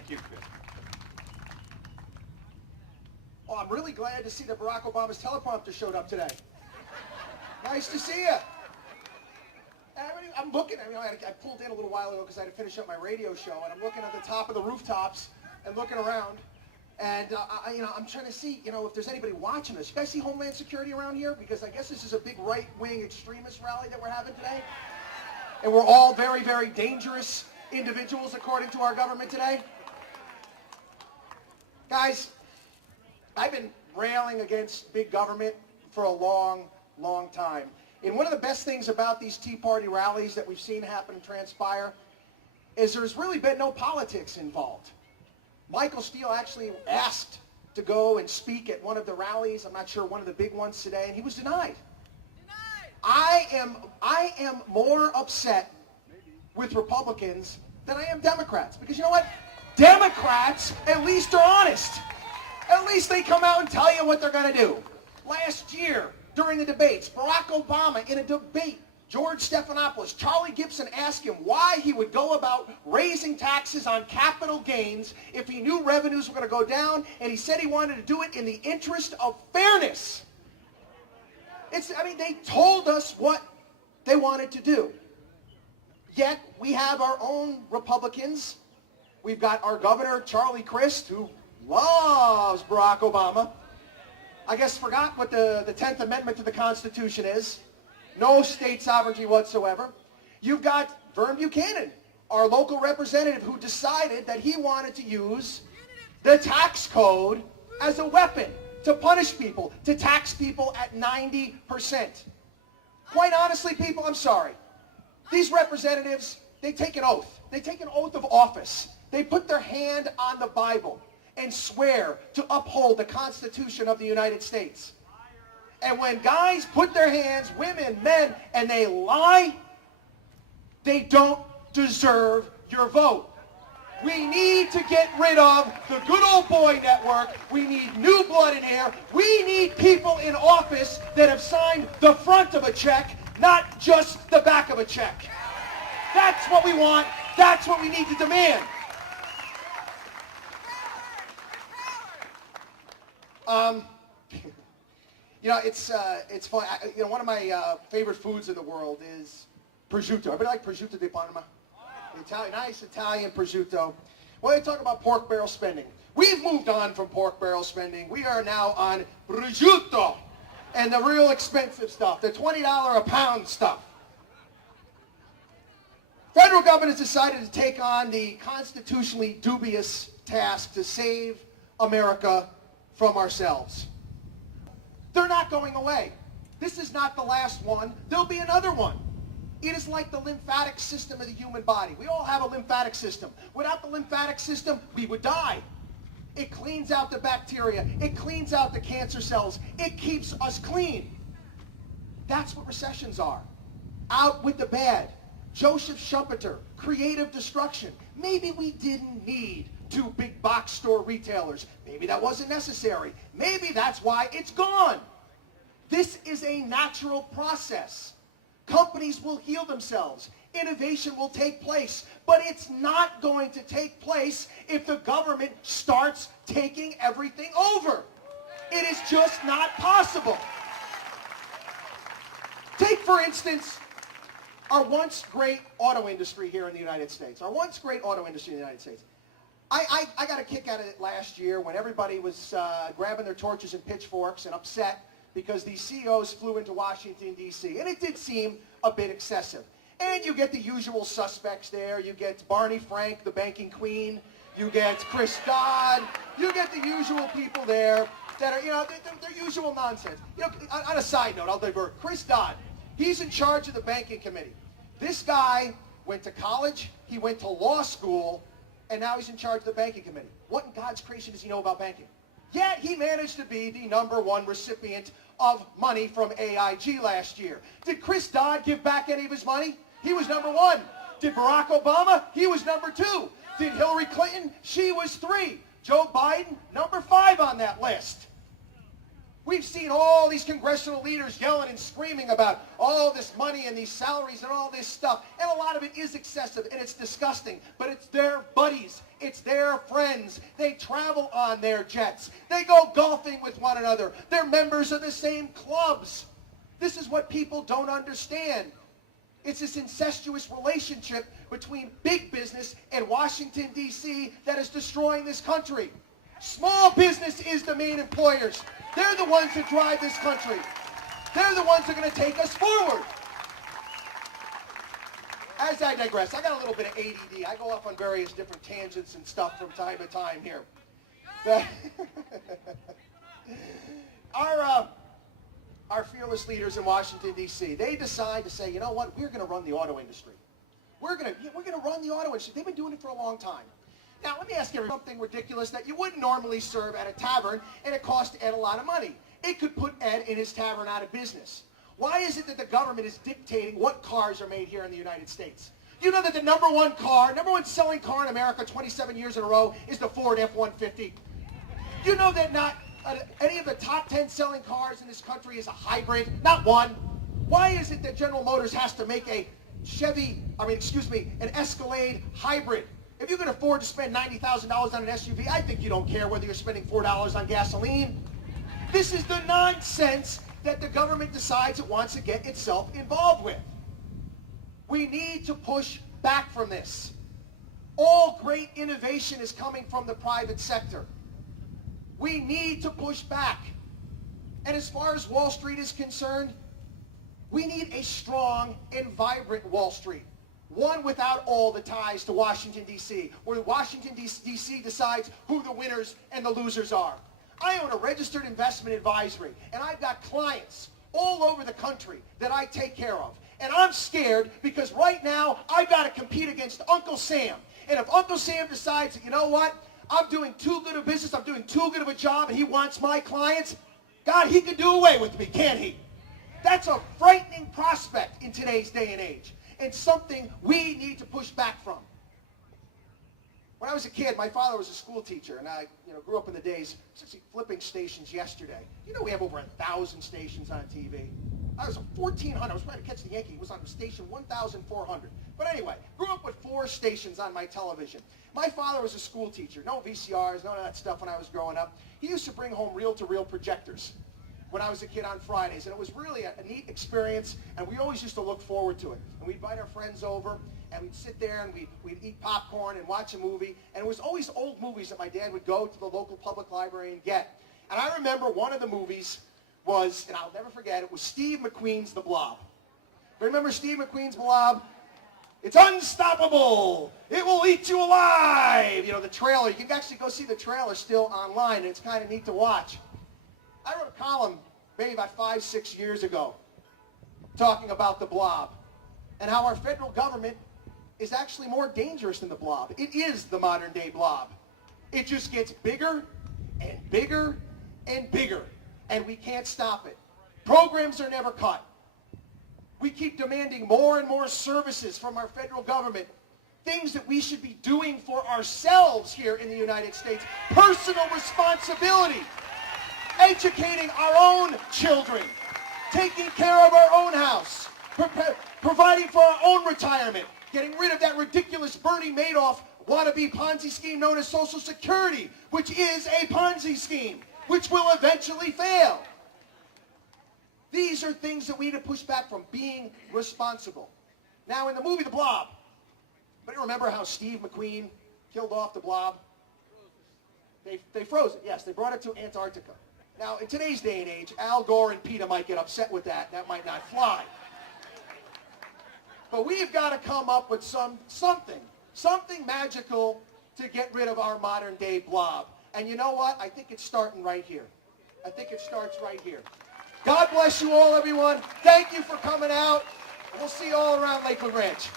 Thank you, Chris. Oh, I'm really glad to see that Barack Obama's teleprompter showed up today. Nice to see you. I'm looking, I pulled in a little while ago because I had to finish up my radio show, and I'm looking at the top of the rooftops and looking around, and I'm trying to see, if there's anybody watching this. You guys see Homeland Security around here? Because I guess this is a big right-wing extremist rally that we're having today, and we're all very, very dangerous individuals according to our government today. Guys, I've been railing against big government for a long, long time. And one of the best things about these Tea Party rallies that we've seen happen and transpire is there's really been no politics involved. Michael Steele actually asked to go and speak at one of the rallies, I'm not sure, one of the big ones today, and he was denied. I am more upset with Republicans than I am Democrats. Because you know what? Democrats at least are honest. At least they come out and tell you what they're going to do. Last year, during the debates, Barack Obama in a debate, George Stephanopoulos, Charlie Gibson asked him why he would go about raising taxes on capital gains if he knew revenues were going to go down, and he said he wanted to do it in the interest of fairness. They told us what they wanted to do. Yet, we have our own Republicans. We've got our governor, Charlie Crist, who loves Barack Obama. I guess forgot what the 10th Amendment to the Constitution is. No state sovereignty whatsoever. You've got Vern Buchanan, our local representative, who decided that he wanted to use the tax code as a weapon to punish people, to tax people at 90%. Quite honestly, people, I'm sorry. These representatives, they take an oath. They take an oath of office. They put their hand on the Bible and swear to uphold the Constitution of the United States. And when guys put their hands, women, men, and they lie, they don't deserve your vote. We need to get rid of the good old boy network. We need new blood in here. We need people in office that have signed the front of a check, not just the back of a check. That's what we want. That's what we need to demand. It's fun. One of my favorite foods in the world is prosciutto. Everybody like prosciutto di Parma? Nice Italian prosciutto. Well, they talk about pork barrel spending. We've moved on from pork barrel spending. We are now on prosciutto and the real expensive stuff, the $20 a pound stuff. Federal government has decided to take on the constitutionally dubious task to save America from ourselves. They're not going away. This is not the last one. There'll be another one. It is like the lymphatic system of the human body. We all have a lymphatic system. Without the lymphatic system, we would die. It cleans out the bacteria. It cleans out the cancer cells. It keeps us clean. That's what recessions are. Out with the bad. Joseph Schumpeter, creative destruction. Maybe we didn't need 2 big box store retailers. Maybe that wasn't necessary. Maybe that's why it's gone. This is a natural process. Companies will heal themselves. Innovation will take place. But it's not going to take place if the government starts taking everything over. It is just not possible. Take, for instance, our once great auto industry here in the United States. Our once great auto industry in the United States. I got a kick out of it last year when everybody was grabbing their torches and pitchforks and upset because these CEOs flew into Washington, D.C. And it did seem a bit excessive. And you get the usual suspects there. You get Barney Frank, the banking queen. You get Chris Dodd. You get the usual people there that are, they're usual nonsense. On a side note, I'll divert. Chris Dodd, he's in charge of the banking committee. This guy went to college. He went to law school. And now he's in charge of the banking committee. What in God's creation does he know about banking? Yet he managed to be the #1 recipient of money from AIG last year. Did Chris Dodd give back any of his money? He was #1. Did Barack Obama? He was #2. Did Hillary Clinton? She was 3. Joe Biden, #5 on that list. We've seen all these congressional leaders yelling and screaming about all this money and these salaries and all this stuff. And a lot of it is excessive and it's disgusting. But it's their buddies. It's their friends. They travel on their jets. They go golfing with one another. They're members of the same clubs. This is what people don't understand. It's this incestuous relationship between big business and Washington, D.C. that is destroying this country. Small business is the main employers. They're the ones that drive this country. They're the ones that are going to take us forward. As I digress, I got a little bit of ADD. I go off on various different tangents and stuff from time to time here. Our fearless leaders in Washington, D.C., they decide to say, you know what, we're going to run the auto industry. We're going to run the auto industry. They've been doing it for a long time. Now, let me ask you something ridiculous that you wouldn't normally serve at a tavern, and it cost Ed a lot of money. It could put Ed and his tavern out of business. Why is it that the government is dictating what cars are made here in the United States? You know that the number one selling car in America 27 years in a row is the Ford F-150? You know that not any of the top 10 selling cars in this country is a hybrid? Not one. Why is it that General Motors has to make an Escalade hybrid? If you can afford to spend $90,000 on an SUV, I think you don't care whether you're spending $4 on gasoline. This is the nonsense that the government decides it wants to get itself involved with. We need to push back from this. All great innovation is coming from the private sector. We need to push back. And as far as Wall Street is concerned, we need a strong and vibrant Wall Street. One without all the ties to Washington, D.C., where Washington, D.C. decides who the winners and the losers are. I own a registered investment advisory, and I've got clients all over the country that I take care of. And I'm scared because right now I've got to compete against Uncle Sam. And if Uncle Sam decides that, you know what, I'm doing too good a business, I'm doing too good of a job, and he wants my clients, God, he can do away with me, can't he? That's a frightening prospect in today's day and age. And something we need to push back from. When I was a kid, my father was a school teacher, and I grew up in the days, actually flipping stations yesterday. You know we have over 1,000 stations on TV. I was 1,400. I was trying to catch the Yankee. He was on station 1,400. But anyway, grew up with 4 stations on my television. My father was a school teacher. No VCRs, none of that stuff when I was growing up. He used to bring home reel-to-reel projectors when I was a kid on Fridays, and it was really a neat experience, and we always used to look forward to it. And we'd invite our friends over, and we'd sit there, and we'd eat popcorn and watch a movie, and it was always old movies that my dad would go to the local public library and get. And I remember one of the movies was, and I'll never forget, it was Steve McQueen's The Blob. Remember Steve McQueen's Blob? It's unstoppable. It will eat you alive. You know, the trailer. You can actually go see the trailer still online, and it's kind of neat to watch. I wrote a column maybe about 5-6 years ago talking about the Blob and how our federal government is actually more dangerous than the Blob. It is the modern day Blob. It just gets bigger and bigger and bigger, and we can't stop it. Programs are never cut. We keep demanding more and more services from our federal government, things that we should be doing for ourselves here in the United States. Personal responsibility. Educating our own children, taking care of our own house, providing for our own retirement, getting rid of that ridiculous Bernie Madoff wannabe Ponzi scheme known as Social Security, which is a Ponzi scheme, which will eventually fail. These are things that we need to push back from, being responsible. Now, in the movie The Blob, but you remember how Steve McQueen killed off the Blob? They froze it, yes. They brought it to Antarctica. Now, in today's day and age, Al Gore and PETA might get upset with that. That might not fly. But we've got to come up with something magical to get rid of our modern day Blob. And you know what? I think it's starting right here. I think it starts right here. God bless you all, everyone. Thank you for coming out. We'll see you all around Lakewood Ranch.